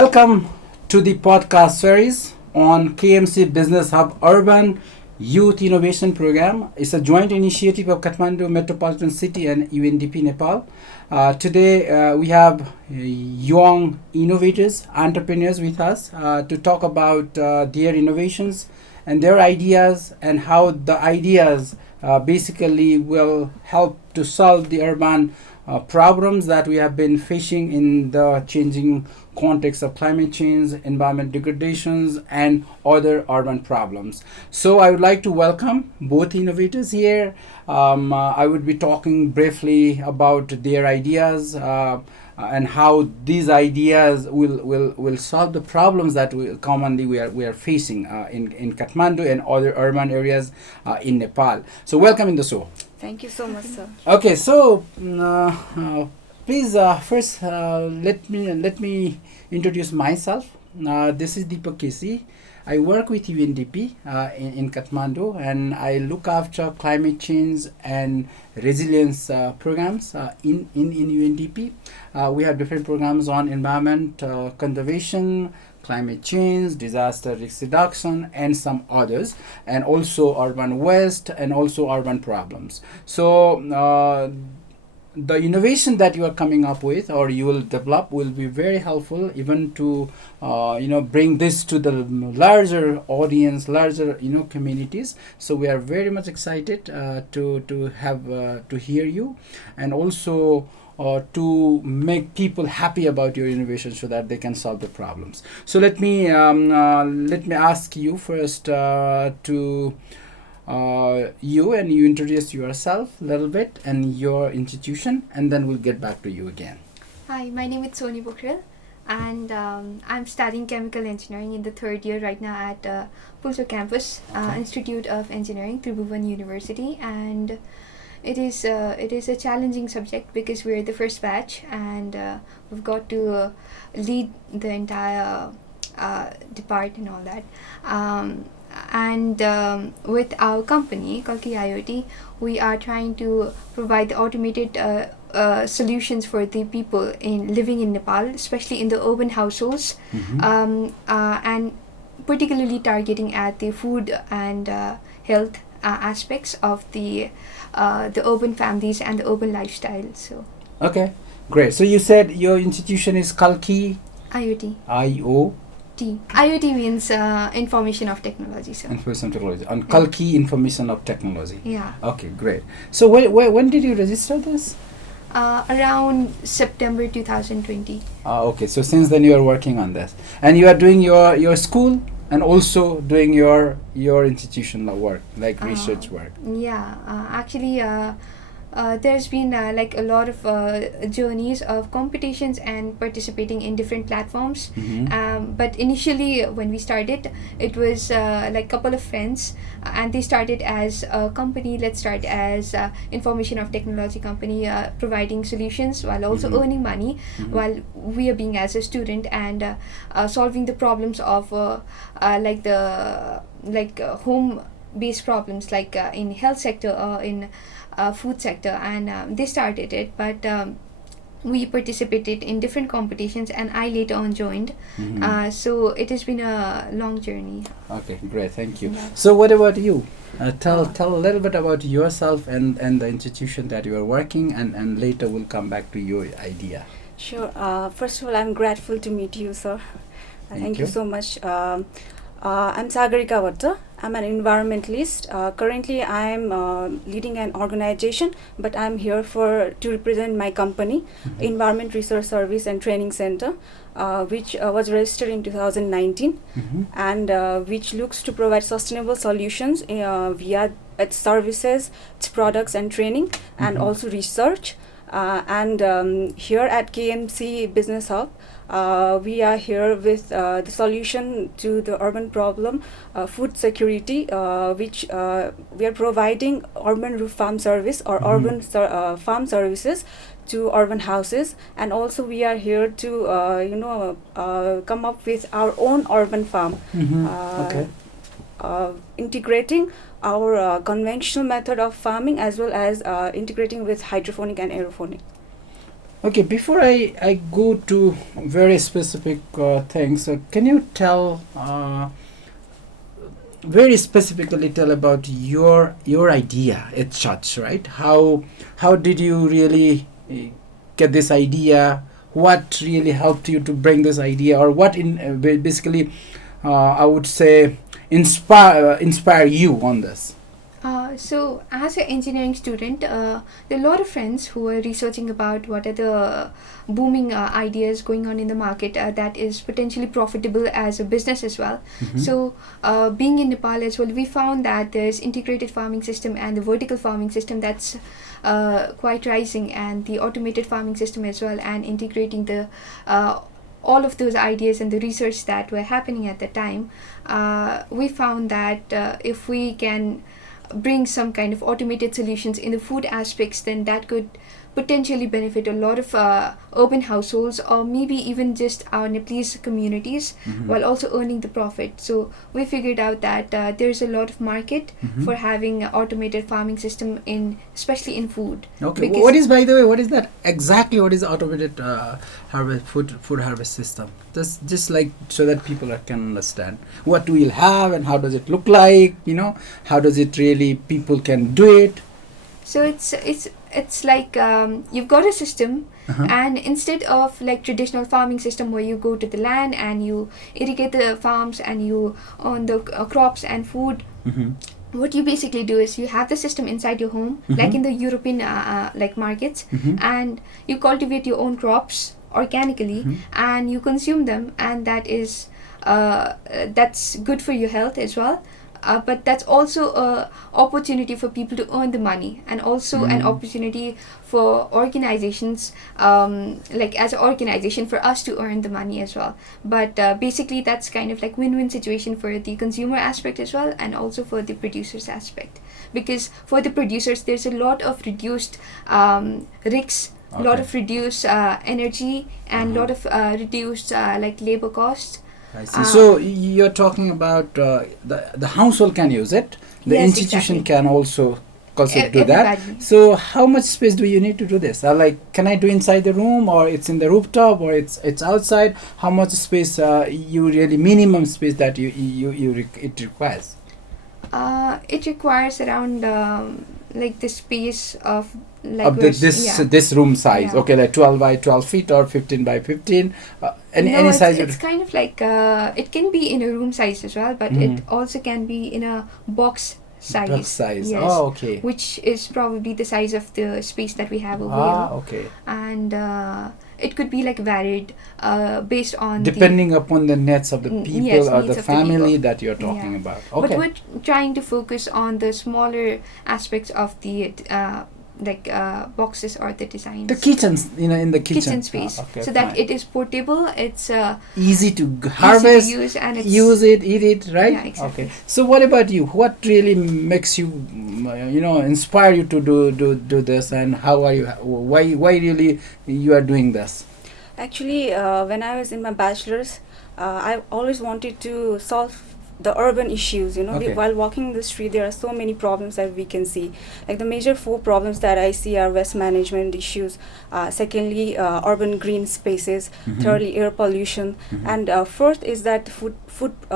Welcome to the podcast series on KMC Business Hub Urban Youth Innovation Program. It's a joint initiative of Kathmandu Metropolitan City and UNDP Nepal. Today we have young innovators, entrepreneurs with us to talk about their innovations and their ideas and how the ideas basically will help to solve the urban problems that we have been facing in the changing context of climate change, environment degradations, and other urban problems. So I would like to welcome both innovators here. I would be talking briefly about their ideas and how these ideas will solve the problems that commonly we are facing in Kathmandu and other urban areas in Nepal. So welcome in the show. Thank you so much, sir. Okay, so please first let me introduce myself. This is Deepak Kesi. I work with UNDP in Kathmandu, and I look after climate change and resilience programs in UNDP. We have different programs on environment conservation, climate change, disaster risk reduction, and some others, and also urban waste and also urban problems. So the innovation that you are coming up with or you will develop will be very helpful even to bring this to the larger audience, larger communities. So we are very much excited to have to hear you, and also to make people happy about your innovation so that they can solve the problems. So let me ask you first to you introduce yourself a little bit and your institution, and then we'll get back to you again. Hi, my name is Soni Bukhrel, and I'm studying chemical engineering in the third year right now at Pulso Campus, Institute of Engineering, Tribhuvan University, and it is a challenging subject because we're the first batch, and we've got to lead the entire department and all that. With our company, Kalki IoT, we are trying to provide the automated solutions for the people living in Nepal, especially in the urban households, and particularly targeting at the food and health aspects of the urban families and the urban lifestyle. So. Okay, great. So you said your institution is Kalki IoT. IoT means information of technology, sir. Information technology. And Kalki information of technology. Yeah. Okay, great. So when did you register this? Around September 2020. Okay, so since then you are working on this. And you are doing your school and also doing your institutional work, like research work. Yeah, actually there's been like a lot of journeys of competitions and participating in different platforms. But initially when we started, it was like a couple of friends, and they started as a company. Let's start as information of technology company, providing solutions while also earning money while we are being as a student, and solving the problems of home based problems, like in health sector or in food sector, and they started it, but we participated in different competitions, and I later on joined. So it has been a long journey. Okay, great, thank you. Yeah. So what about you? Tell a little bit about yourself and the institution that you are working, and later we'll come back to your idea. Sure. First of all, I'm grateful to meet you, sir. Thank you so much. I'm Sagarika Vatta. I'm an environmentalist. Currently, I'm leading an organization, but I'm here to represent my company, Environment Research Service and Training Center, which was registered in 2019, and which looks to provide sustainable solutions via its services, its products and training, and also research. Here at KMC Business Hub, we are here with the solution to the urban problem, food security, which we are providing urban roof farm service or urban farm services to urban houses, and also we are here to come up with our own urban farm, integrating our conventional method of farming as well as integrating with hydroponic and aeroponic. Okay, before I go to very specific things, can you tell very specifically tell about your idea at church, right? How did you really get this idea? What really helped you to bring this idea, or what in basically I would say inspire you on this? So, as an engineering student, there are a lot of friends who are researching about what are the booming ideas going on in the market that is potentially profitable as a business as well. Mhm. So, being in Nepal as well, we found that there's integrated farming system and the vertical farming system that's quite rising, and the automated farming system as well, and integrating the all of those ideas and the research that were happening at the time. We found that if we can bring some kind of automated solutions in the food aspects, then that could potentially benefit a lot of urban households, or maybe even just our Nepalese communities, Mhm. while also earning the profit. So we figured out that there's a lot of market Mhm. for having an automated farming system in, especially in food. Okay. Because- What is, by the way, what is that exactly? What is automated harvest food harvest system? Just like so that people can understand what we'll have and how does it look like. How does it really people can do it. So it's like you've got a system, Uh-huh. and instead of like traditional farming system where you go to the land and you irrigate the farms and you own the crops and food, Mhm. what you basically do is you have the system inside your home, like in the European like markets, Mhm. and you cultivate your own crops organically, Mhm. and you consume them, and that's good for your health as well. But that's also a opportunity for people to earn the money, and also an opportunity for organizations, like as an organization, for us to earn the money as well. But basically that's kind of like win-win situation for the consumer aspect as well, and also for the producers aspect, because for the producers there's a lot of reduced risks, a lot Okay. of reduced energy, and a lot of reduced like labor costs. I see. So you're talking about the household can use it. The Yes, institution exactly. can also do that. Everybody. So how much space do you need to do this? Like, can I do inside the room, or it's in the rooftop, or it's outside? How much space you really minimum space that it requires? It requires around like the space of like Of this room size, Yeah. okay, like 12 by 12 feet or 15 by 15, any no, size. it's kind of like it can be in a room size as well, but it also can be in a box size. Box size. Yes. Oh, okay. Which is probably the size of the space that we have over here. Okay. And it could be like varied based on Depending upon the needs of the Mm, people yes, or needs the of the family people. that you're talking Yeah. about. But Okay. we're trying to focus on the smaller aspects of the boxes or the designs. The kitchens, in the kitchen space, okay, so that fine. it is portable, it's Easy to easy harvest, to use, and it's use it, eat it, right? Yeah, exactly. Okay. So what about you? What really makes you, inspire you to do this, and how are you? Why really you are doing this? Actually, when I was in my bachelor's, I always wanted to solve the urban issues. Okay. While walking the street, there are so many problems that we can see. Like the major 4 problems that I see are waste management issues, secondly, urban green spaces, Mhm. thirdly, air pollution, Mhm. and fourth is that food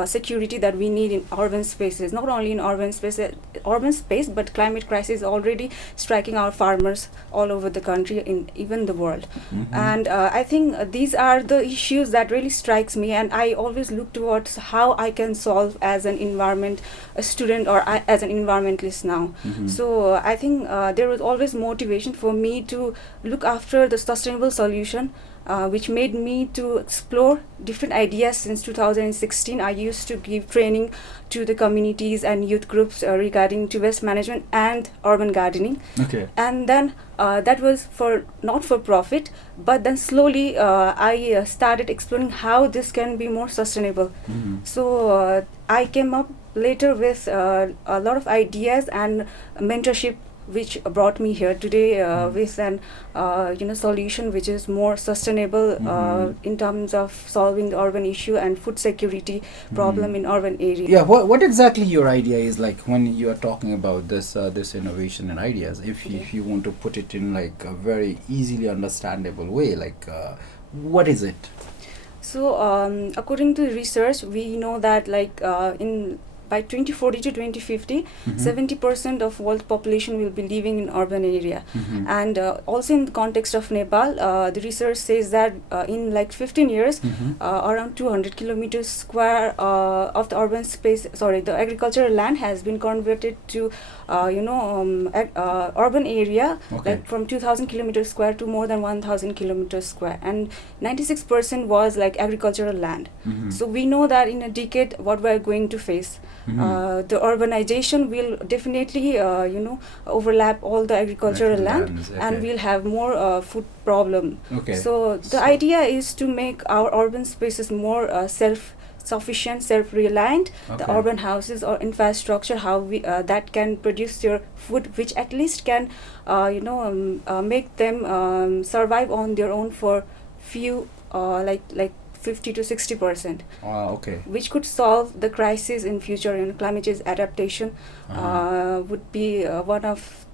security that we need in urban spaces. Not only in urban space, but climate crisis is already striking our farmers all over the country, in even the world. Mhm. And I think these are the issues that really strikes me, and I always look towards how I can solve as an a student, or as an environmentalist now. Mhm. So I think there was always motivation for me to look after the sustainable solution, which made me to explore different ideas. Since 2016, I used to give training to the communities and youth groups regarding to waste management and urban gardening. Okay. And then that was not for profit, but then slowly I started exploring how this can be more sustainable. Mhm. So I came up later with a lot of ideas and mentorship which brought me here today with an solution which is more sustainable in terms of solving the urban issue and food security problem in urban areas. Yeah, what exactly your idea is, like, when you are talking about this innovation and ideas, if you want to put it in like a very easily understandable way, like what is it? So according to research, we know that like in by 2040 to 2050, 70% of world population will be living in urban area. And also in the context of Nepal, the research says that in like 15 years, around 200 kilometers square of the urban space, the agricultural land has been converted to urban area, like from 2,000 kilometers square to more than 1,000 kilometers square, and 96% was like agricultural land. So we know that in a decade what we are going to face. The urbanization will definitely overlap all the agricultural land, and we'll have more food problem. So the idea is to make our urban spaces more self-sufficient, self-reliant. The urban houses or infrastructure, how we that can produce your food, which at least can make them survive on their own for few like 50 to 60%, which could solve the crisis in future. Climate change adaptation would be one of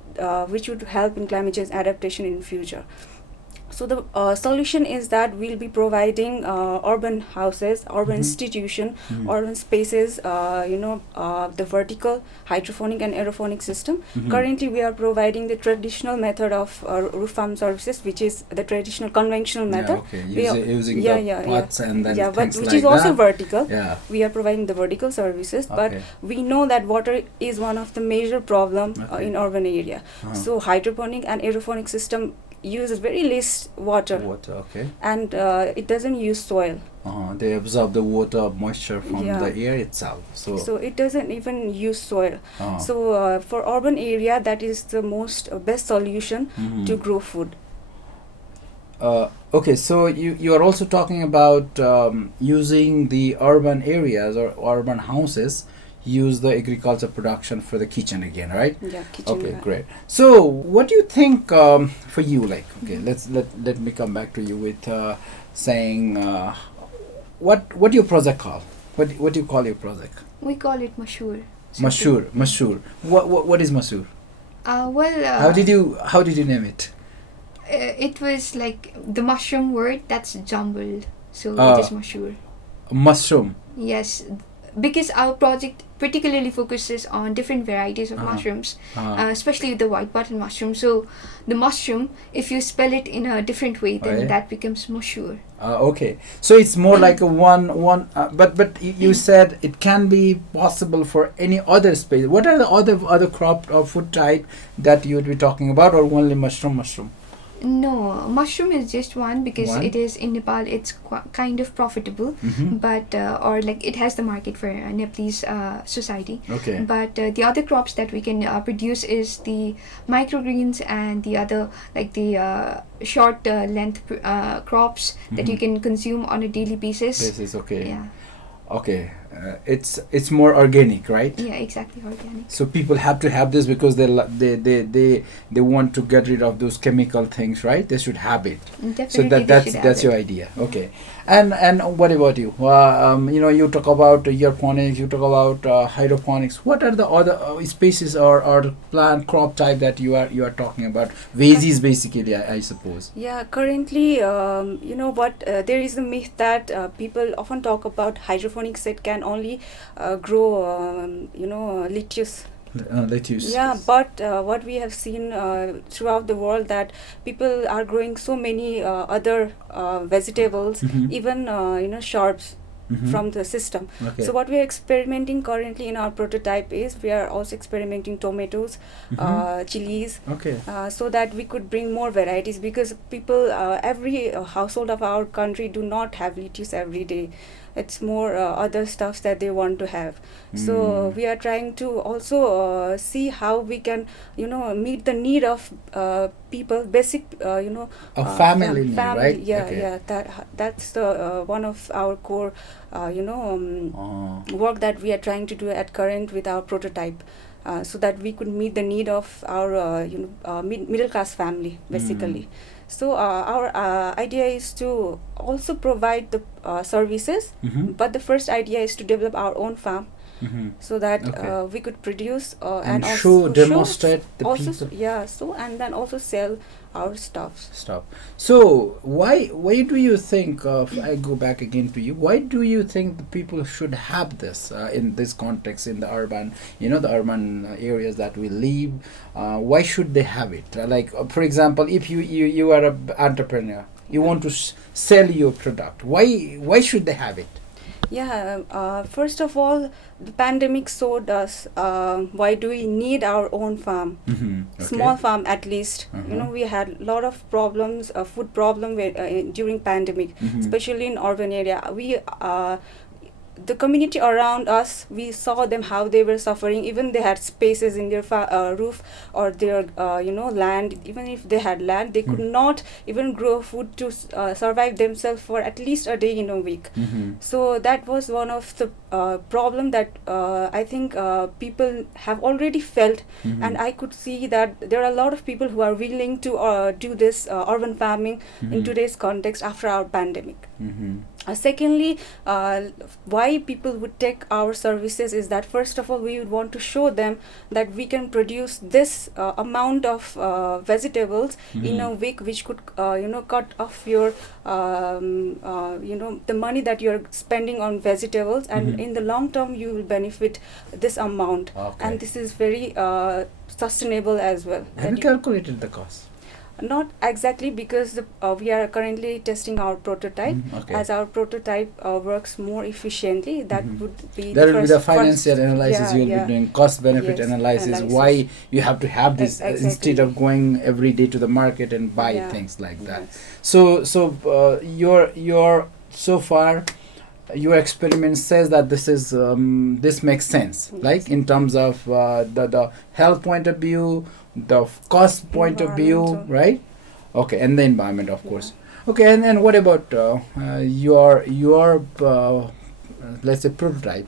which would help in climate change adaptation in future. So the solution is that we'll be providing urban houses, urban institution, urban spaces, the vertical, hydroponic and aeroponic system. Currently we are providing the traditional method of roof farm services, which is the traditional conventional method. Using the pots and then but which like is also that. vertical. We are providing the vertical services, but we know that water is one of the major problem in urban area. So hydroponic and aeroponic system uses very less water, and it doesn't use soil. They absorb the water moisture from the air itself, so it doesn't even use soil. So for urban area, that is the most best solution to grow food. So you are also talking about using the urban areas or urban houses, use the agriculture production for the kitchen again, right? Kitchen. Great. So what do you think for you, like, let me come back to you with saying what your project call? What do you call your project? We call it Mashur. Mashur. What is Mashur? How did you name it? It was like the mushroom word that's jumbled, so it is Mashur. Mushroom. Yes, because our project particularly focuses on different varieties of mushrooms, especially the white button mushroom. So the mushroom, if you spell it in a different way, then that becomes Mashur. So it's more like a one but you said it can be possible for any other space. What are the other crop or food type that you would be talking about, or only mushroom? No, mushroom is just one, because it is in Nepal. It's kind of profitable, but or like it has the market for Nepalese society. But the other crops that we can produce is the microgreens and the other like the short length crops that you can consume on a daily basis. It's more organic, right? Yeah, exactly, organic. So people have to have this because they want to get rid of those chemical things, right? They should have it. Definitely, so that's your idea. And what about you? You talk about aeroponics, you talk about hydroponics. What are the other species or plant crop type that you are talking about? Veggies, basically, I suppose. Currently, there is a myth that people often talk about hydroponics that can only grow lettuce. But what we have seen throughout the world, that people are growing so many other vegetables, even shrubs from the system. So what we are experimenting currently in our prototype is we are also experimenting tomatoes, chilies, so that we could bring more varieties, because people, every household of our country do not have lettuce every day. It's more other stuffs that they want to have. So we are trying to also see how we can meet the need of people, basic family need, right? That's one of our core work that we are trying to do at current with our prototype. so that we could meet the need of our middle class family basically. So our idea is to also provide the services, but the first idea is to develop our own farm. So that we could produce and also demonstrate the also people. and then also sell our stuff. So why do you think I go back again to you, why do you think the people should have this in this context, in the urban, the urban areas that we live? Why should they have it? For example, if you are an entrepreneur, you want to sell your product, why should they have it? First of all, the pandemic showed us why do we need our own farm, small farm at least. We had a lot of problems, food problem during pandemic, especially in urban area. The community around us, we saw them how they were suffering. Even they had spaces in their roof or their land. Even if they had land, they could not even grow food to survive themselves for at least a day in a week. So that was one of the problem that I think people have already felt, and I could see that there are a lot of people who are willing to do this urban farming in today's context after our pandemic. Secondly, why people would take our services is that first of all, we would want to show them that we can produce this amount of vegetables in a week, which could cut off your the money that you're spending on vegetables, and in the long term you will benefit this amount. And this is very sustainable as well. Have you calculated the cost? Not exactly, because we are currently testing our prototype. As our prototype works more efficiently, that would be the financial analysis. You'll be doing cost benefit analysis. Why you have to have this instead of going every day to the market and buy things like that. So your so far your experiment says that this is this makes sense, like in terms of the health point of view, the cost point of view, right? Okay, and the environment, of course. Okay, and what about your let's say prototype?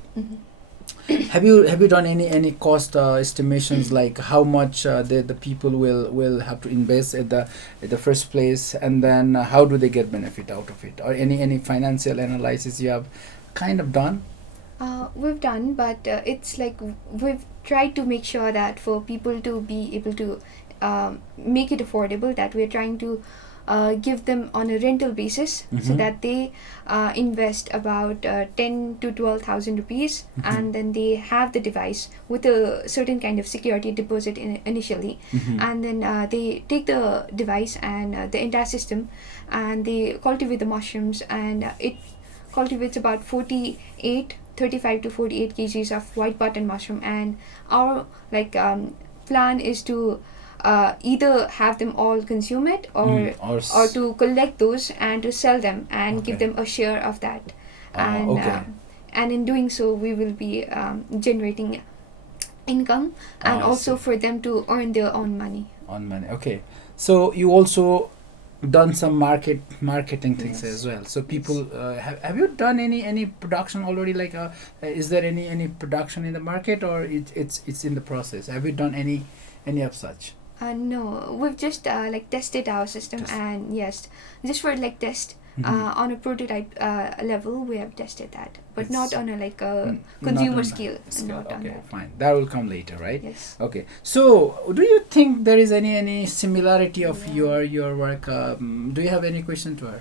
Have you done any cost estimations, like how much the people will have to invest at the first place, and then how do they get benefit out of it, or any financial analysis you have kind of done? We've done, but it's like we've tried to make sure that for people to be able to make it affordable, that we're trying to give them on a rental basis, so that they invest about 10 to 12,000 rupees, and then they have the device with a certain kind of security deposit initially, and then they take the device and the entire system, and they cultivate the mushrooms, and it cultivates about 35 to 48 kgs of white button mushroom. And our plan is to either have them all consume it, or to collect those and to sell them and give them a share of that. And in doing so, we will be generating income, and also for them to earn their own money. Okay, so you also done some marketing things as well. So people have you done any production already? Like is there any production in the market, or it's in the process? Have you done any of such? No, we've just tested our system, and yes, just for test on a prototype level, we have tested that, but not on a consumer scale. Okay, fine. That will come later, right? Yes. Okay. So, do you think there is any similarity of your work? Do you have any question to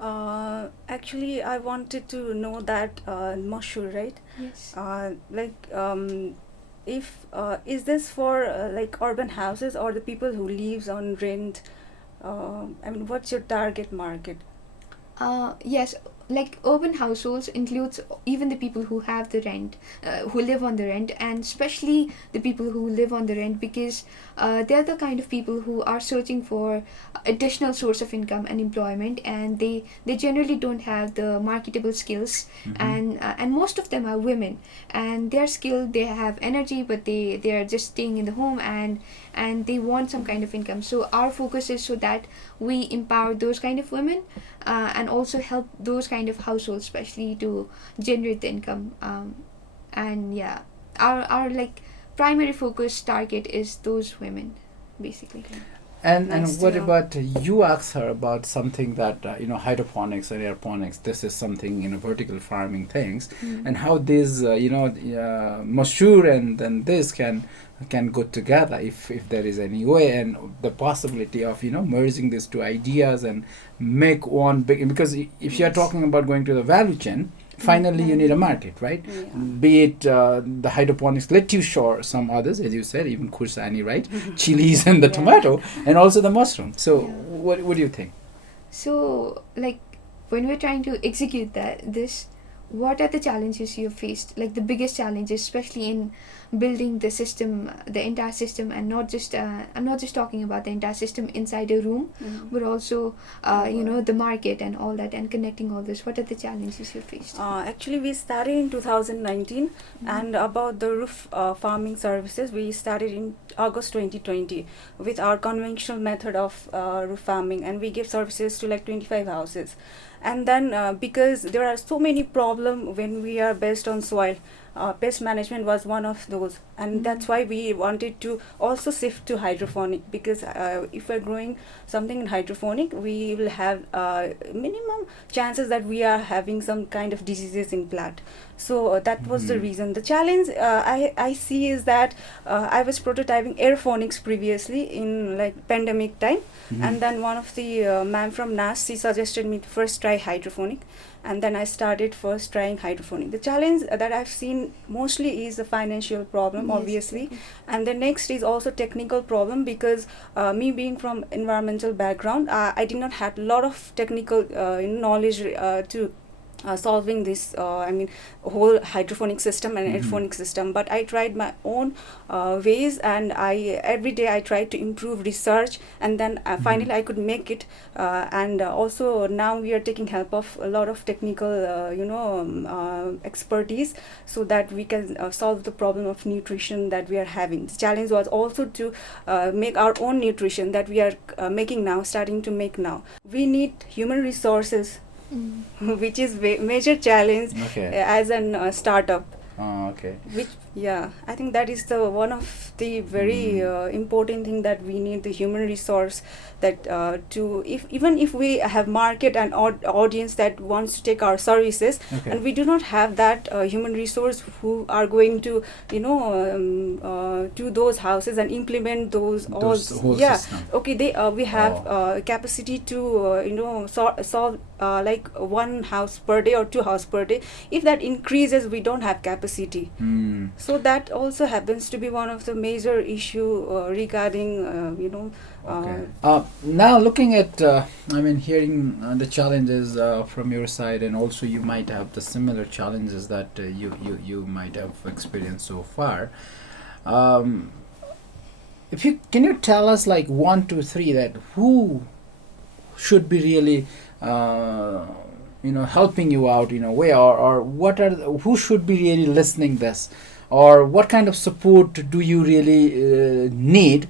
her? Actually, I wanted to know that mushroom, right? Yes. If is this for urban houses or the people who lives on rent? What's your target market? Yes, urban households includes even the people who have the rent, who live on the rent, and especially the people who live on the rent, because they're the kind of people who are searching for additional source of income and employment, and they generally don't have the marketable skills, and most of them are women, and they're skilled, they have energy, but they are just staying in the home, and they want some kind of income. So our focus is so that we empower those kind of women, and also help those kind of households especially to generate the income, and our primary focus target is those women, basically. And Nice and what to know. about you asked her about something that hydroponics and aeroponics, this is something vertical farming things, and how this mature and then this can go together if there is any way, and the possibility of merging these two ideas and make one big, because if you are Yes. talking about going to the value chain, finally you need a market, right? Yeah. Be it the hydroponics lettuce or some others, as you said, even kursani, right? Chilies and the Yeah. tomato, and also the mushroom. So Yeah. what do you think? So, like, when we're trying to execute this, what are the challenges you faced? Like the biggest challenges, especially in building the system, the entire system, and not just I'm not just talking about the entire system inside a room, but also the market and all that, and connecting all this. What are the challenges you faced? Actually, we started in 2019, and about the roof farming services, we started in August 2020 with our conventional method of roof farming, and we give services to like 25 houses. And then because there are so many problems when we are based on soil, pest management was one of those, and that's why we wanted to also shift to hydroponic, because if we're growing something in hydroponic, we will have minimum chances that we are having some kind of diseases in plant. So that was the reason. The challenge I see is that I was prototyping aeroponics previously in like pandemic time, and then one of the ma'am from NAS, she suggested me to first try hydroponic, and then I started first trying hydroponic. The challenge that I've seen mostly is a financial problem, Yes. obviously, and the next is also technical problem, because me being from environmental background, I did not have a lot of technical knowledge to solving this whole hydroponic system and aeroponic system. But I tried my own ways, and every day I tried to improve research, and then finally I could make it, and also now we are taking help of a lot of technical expertise, so that we can solve the problem of nutrition that we are having. The challenge was also to make our own nutrition that we are making now, starting to make now. We need human resources, which is major challenge as an startup. Okay. Which, yeah, I think that is the one of the very important thing, that we need the human resource, that to even if we have market and audience that wants to take our services, and we do not have that human resource who are going to to those houses and implement those all system. Okay, we have capacity to solve like one house per day or two house per day. If that increases, we don't have capacity. So that also happens to be one of the major issue regarding now looking at hearing the challenges from your side, and also you might have the similar challenges that you might have experienced so far. Can you tell us like 1, 2, 3 that who should be really helping you out in a way, or who should be really listening this, or what kind of support do you really need,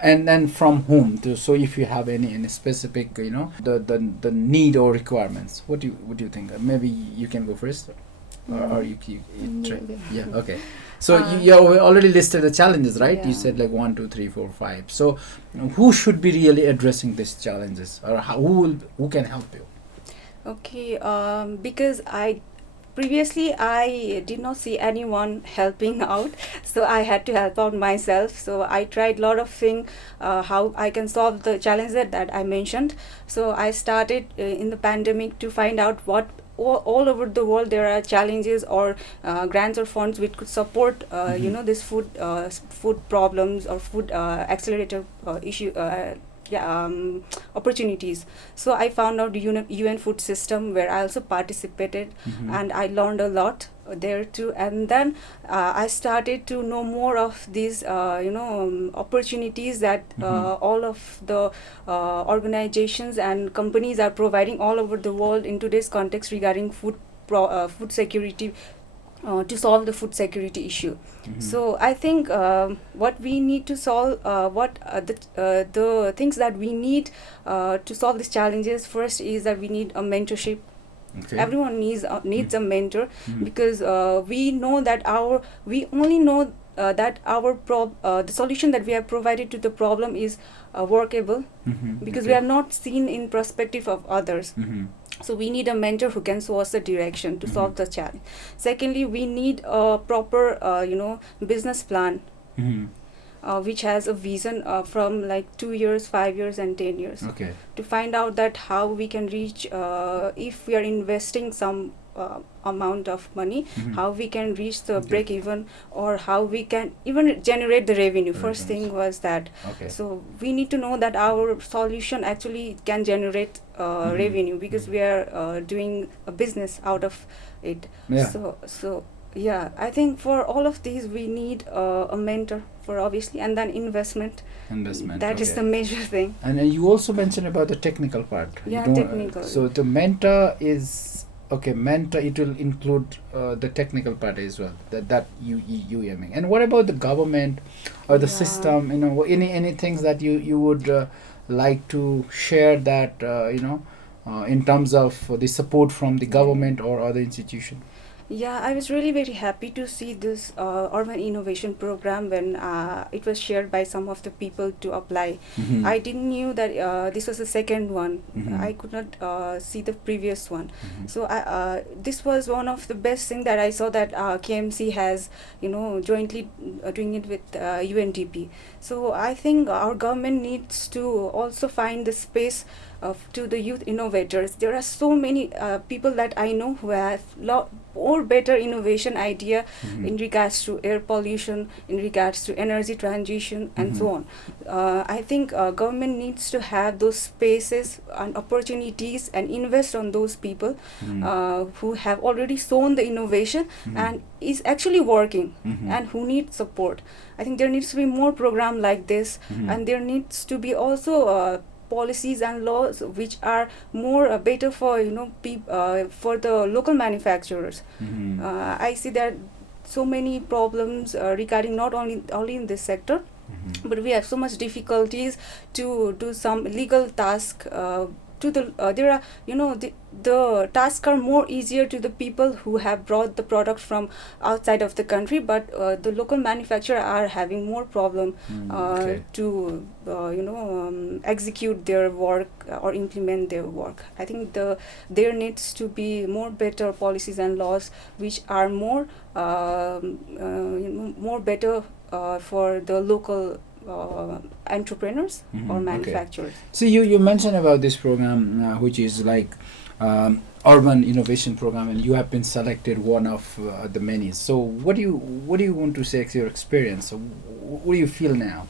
and then from whom? So if you have any specific the need or requirements, what do you think? Maybe you can go first, or you try. Yeah, okay. So you already listed the challenges, right? You said like 1, 2, 3, 4, 5. So who should be really addressing these challenges, or who can help you? Okay, because previously I did not see anyone helping out, so I had to help out myself. So I tried a lot of things, how I can solve the challenges that I mentioned. So I started in the pandemic to find out what all over the world there are challenges or grants or funds which could support this food problems or food accelerator issue opportunities. So I found out the UN food system, where I also participated, and I learned a lot there too. And then I started to know more of these opportunities that all of the organizations and companies are providing all over the world in today's context regarding food security, to solve the food security issue. So I think what we need to solve, the things that we need to solve these challenges, first is that we need a mentorship. Everyone needs a mentor, because we know that we only know that the solution that we have provided to the problem is workable, because we have not seen in perspective of others. So we need a mentor who can show us the direction to solve the challenge. Secondly, we need a proper business plan, which has a vision from like 2 years, 5 years and 10 years, to find out that how we can reach, if we are investing some amount of money, how we can reach the break even, or how we can even generate the revenue. First thing was that. So we need to know that our solution actually can generate revenue, because we are doing a business out of it. So yeah, I think for all of these we need a mentor, for obviously, and then investment. That is the major thing. And you also mentioned about the technical part. Yeah, technical. So the mentor is mentor, it will include the technical part as well, that you aiming. And what about the government or the system, any things that you would like to share, that in terms of the support from the government or other institution? Yeah, I was really very happy to see this urban innovation program when it was shared by some of the people to apply. I didn't knew that this was the second one. I could not see the previous one. So this was one of the best thing that I saw, that KMC has jointly doing it with UNDP. So I think our government needs to also find the space to the youth innovators. There are so many people that I know who have more better innovation idea in regards to air pollution, in regards to energy transition, and so on. I think government needs to have those spaces and opportunities and invest on those people who have already shown the innovation and is actually working and who need support. I think there needs to be more program like this, and there needs to be also policies and laws which are more better for for the local manufacturers. I see that so many problems regarding not only in this sector, but we have so much difficulties to do some legal task. There are the tasks are more easier to the people who have brought the product from outside of the country, but the local manufacturer are having more problem to execute their work or implement their work. I think there needs to be more better policies and laws which are more more better for the local entrepreneurs or manufacturers. So you mentioned about this program, which is like urban innovation program, and you have been selected one of the many. So what do you want to say, your experience? So what do you feel now?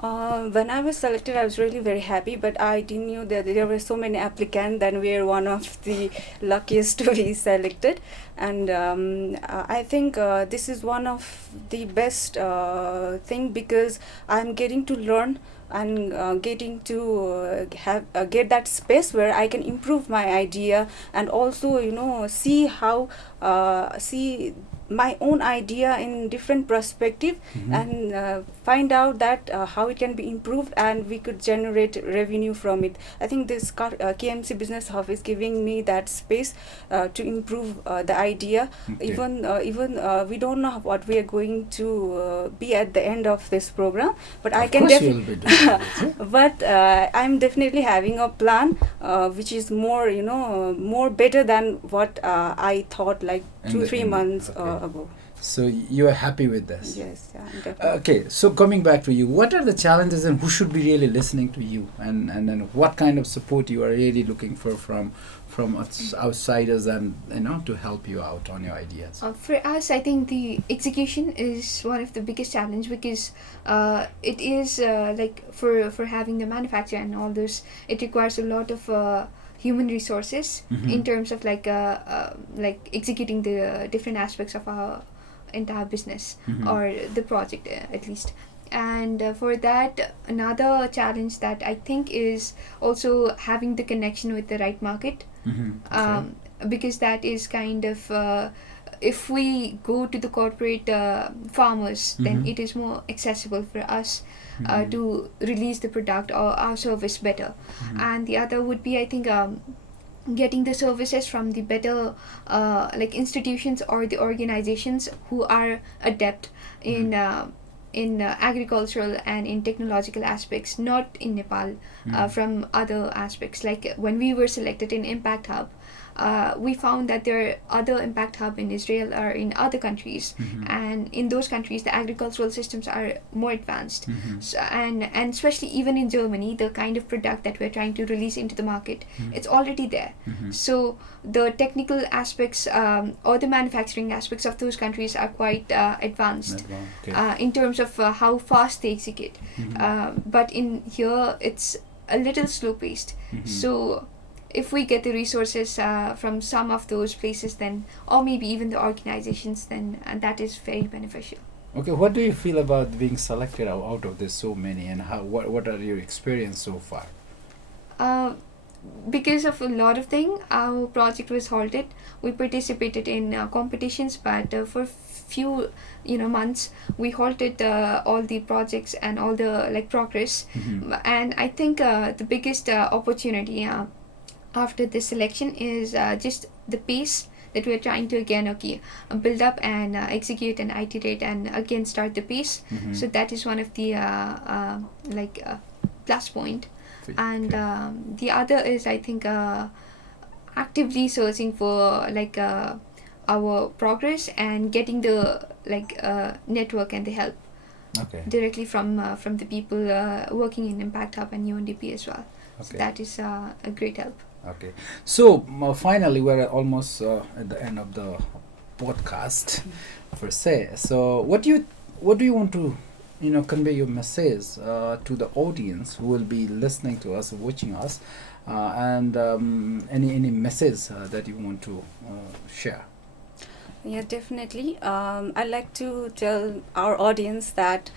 When I was selected, I was really very happy, but I didn't know that there were so many applicants, and we are one of the luckiest to be selected. And I think this is one of the best thing, because I'm getting to learn and getting to get that space where I can improve my idea, and also see how see my own idea in different perspective, and find out that how it can be improved and we could generate revenue from it. I think this KMC Business Hub is giving me that space to improve the idea. Even we don't know what we are going to be at the end of this program, but I can but I'm definitely having a plan which is more more better than what I thought like 2-3 months ago. So you are happy with this? Yes, yeah, definitely. Okay, so coming back to you, what are the challenges, and who should be really listening to you, and then what kind of support you are really looking for from outsiders, and to help you out on your ideas? For us, I think the execution is one of the biggest challenge, because it is like for having the manufacturer and all this, it requires a lot of human resources in terms of like executing the different aspects of our entire business or the project at least. And for that, another challenge that I think is also having the connection with the right market, because that is kind of if we go to the corporate farmers, then it is more accessible for us to release the product or our service better. And the other would be, I think, getting the services from the better like institutions or the organizations who are adept in agricultural and in technological aspects, not in Nepal, from other aspects. Like when we were selected in Impact Hub, we found that there are other Impact Hub in Israel or in other countries, and in those countries the agricultural systems are more advanced. So, and especially even in Germany, the kind of product that we're trying to release into the market, it's already there. So the technical aspects or the manufacturing aspects of those countries are quite advanced in terms of how fast they execute. But in here it's a little slow paced. So if we get the resources from some of those places, then, or maybe even the organizations, then that is very beneficial. Okay, what do you feel about being selected out of this so many, and what are your experience so far? Because of a lot of things, our project was halted. We participated in competitions, but for few months we halted all the projects and all the progress. And I think the biggest opportunity after this selection is just the pace that we're trying to again build up and execute and iterate and again start the pace. So that is one of the plus point. And the other is, I think, actively searching for our progress and getting the network and the help directly from the people working in Impact Hub and UNDP as well. So that is a great help. Okay, so finally we're almost at the end of the podcast per se. So what do you want to convey your message to the audience who will be listening to us, watching us, and any message that you want to share? Yeah, definitely. I'd like to tell our audience that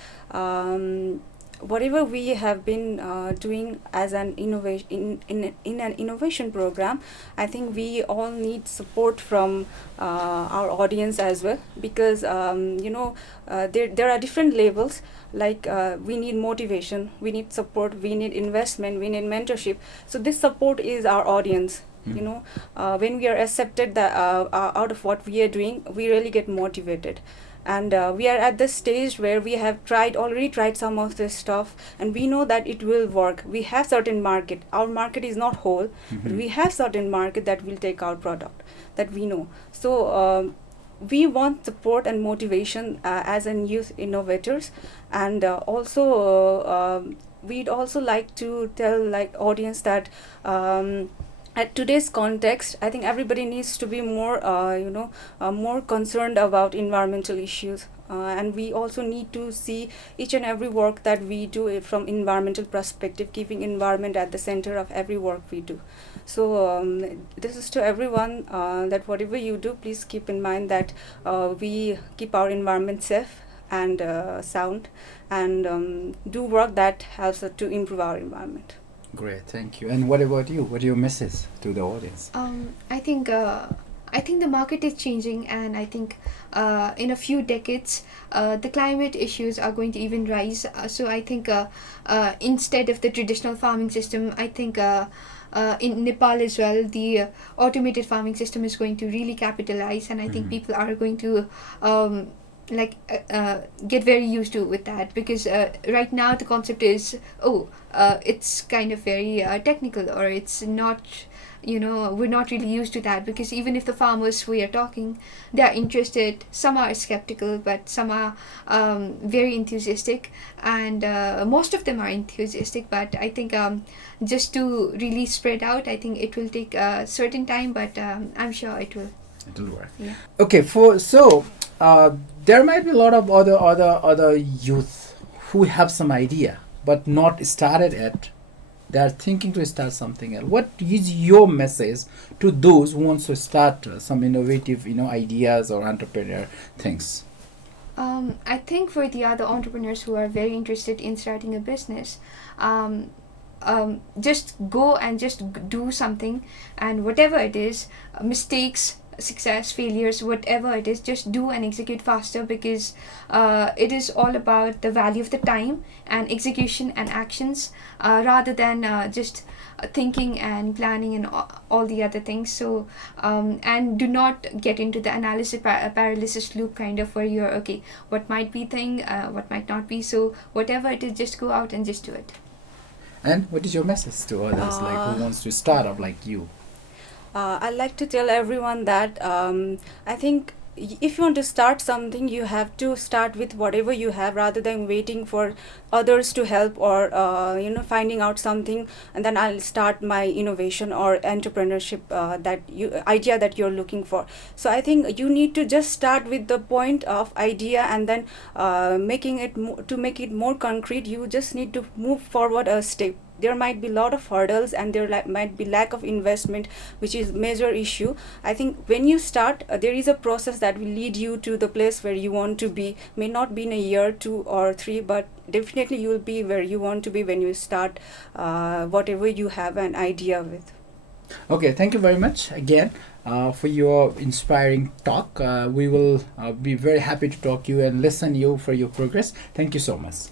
whatever we have been doing as an innovation in an innovation program, I think we all need support from our audience as well, because there are different levels. We need motivation, we need support, we need investment, we need mentorship. So this support is our audience. When we are accepted out of what we are doing, we really get motivated. And we are at this stage where we have already tried some of this stuff, and we know that it will work. We have certain market. Our market is not whole, but we have certain market that will take our product, that we know. So we want support and motivation as in youth innovators, and also we'd also like to tell audience that at today's context, I think everybody needs to be more more concerned about environmental issues, and we also need to see each and every work that we do from environmental perspective, keeping environment at the center of every work we do. So this is to everyone, that whatever you do, please keep in mind that we keep our environment safe and sound, and do work that helps us to improve our environment. Great, thank you. And what about you? What are your messages to the audience? I think the market is changing, and I think in a few decades the climate issues are going to even rise. So I think instead of the traditional farming system, I think in Nepal as well, the automated farming system is going to really capitalize, and I think people are going to get very used to with that, because right now the concept is it's kind of very technical, or it's not, we're not really used to that, because even if the farmers we are talking, they are interested, some are skeptical, but some are very enthusiastic, and most of them are enthusiastic. But I think just to really spread out, I think it will take a certain time, but I'm sure it will work. Yeah. Okay, there might be a lot of other youth who have some idea but not started yet. They are thinking to start something else. What is your message to those who want to start some innovative, ideas or entrepreneur things? I think for the other entrepreneurs who are very interested in starting a business, just go and just do something, and whatever it is, mistakes, success, failures, whatever it is, just do and execute faster, because it is all about the value of the time and execution and actions, rather than just thinking and planning and all the other things. So and do not get into the analysis paralysis loop, kind of, where you're okay, what might be thing, what might not be. So whatever it is, just go out and just do it. And what is your message to others, like who wants to start up like you? I'd like to tell everyone that I think if you want to start something, you have to start with whatever you have, rather than waiting for others to help, or finding out something and then I'll start my innovation or entrepreneurship idea that you're looking for. So I think you need to just start with the point of idea, and then to make it more concrete, you just need to move forward a step. There might be a lot of hurdles, and there might be lack of investment, which is major issue. I think when you start, there is a process that will lead you to the place where you want to be. May not be in a year, 2 or 3, but definitely you will be where you want to be when you start whatever you have an idea with. Okay, thank you very much again for your inspiring talk. We will be very happy to talk to you and listen you for your progress. Thank you so much.